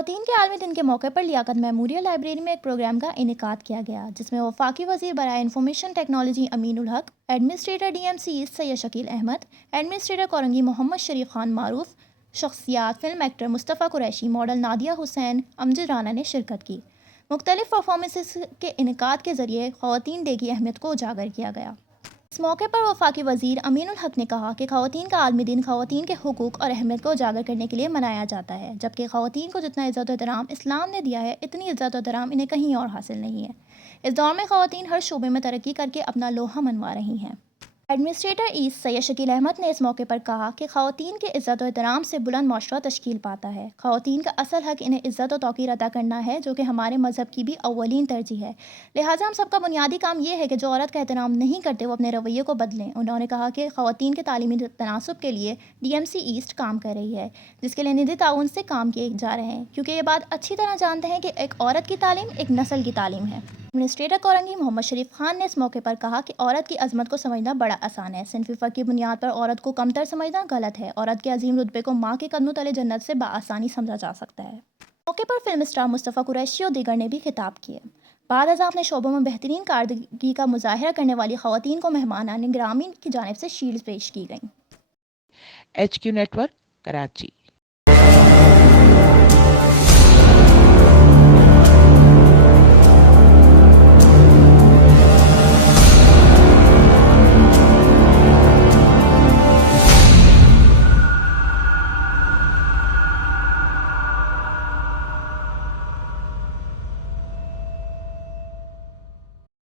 خواتین کے عالمی دن کے موقع پر لیاقت میموریل لائبریری میں ایک پروگرام کا انعقاد کیا گیا، جس میں وفاقی وزیر برائے information technology Amin ul-Haq, administrator D M C East Syed Shakeel Ahmed, administrator Korangi Muhammad Sharif Khan معروف شخصیات، film actor Mustafa Qureshi, model Nadia Hussain, Amjad Rana نے شرکت کی۔ مختلف پرفارمنسز کے انعقاد کے ذریعے خواتین ڈے کی اہمیت کو اجاگر کیا گیا۔ اس موقع پر وفاقی وزیر امین الحق نے کہا کہ خواتین کا عالمی دن خواتین کے حقوق اور اہمیت کو اجاگر کرنے کے لیے منایا جاتا ہے، جبکہ خواتین کو جتنا عزت و احترام اسلام نے دیا ہے، اتنی عزت و احترام انہیں کہیں اور حاصل نہیں ہے۔ اس دور میں خواتین ہر شعبے میں ترقی کر کے اپنا لوہا منوا رہی ہیں۔ ایڈمنسٹریٹر ایسٹ سید شکیل احمد نے اس موقع پر کہا کہ خواتین کے عزت و احترام سے بلند معاشرہ تشکیل پاتا ہے۔ خواتین کا اصل حق انہیں عزت و توقیر عطا کرنا ہے، جو کہ ہمارے مذہب کی بھی اولین ترجیح ہے۔ لہٰذا ہم سب کا بنیادی کام یہ ہے کہ جو عورت کا احترام نہیں کرتے وہ اپنے رویے کو بدلیں۔ انہوں نے کہا کہ خواتین کے تعلیمی تناسب کے لیے ڈی ایم سی ایسٹ کام کر رہی ہے، جس کے لیے ندی تعاون سے کام کیے جا رہے ہیں، کیونکہ یہ بات اچھی طرح جانتے ہیں کہ ایک عورت کی تعلیم ایک نسل کی تعلیم ہے۔ ایڈمنسٹریٹر کورنگی محمد شریف خان نے اس موقع پر کہا کہ عورت کی عظمت کو سمجھنا بڑا آسان ہے، صنفی فرق کی بنیاد پر عورت کو کمتر سمجھنا غلط ہے۔ عورت کے عظیم رتبے کو ماں کے قدموں تلے جنت سے بآسانی سمجھا جا سکتا ہے۔ موقع پر فلم اسٹار مصطفیٰ قریشی اور دیگر نے بھی خطاب کیے۔ بعد ازاں اپنے شعبوں میں بہترین کارکردگی کا مظاہرہ کرنے والی خواتین کو مہمانان گرامی کی جانب سے شیلڈز پیش کی گئیں۔ HQ network, Karachi.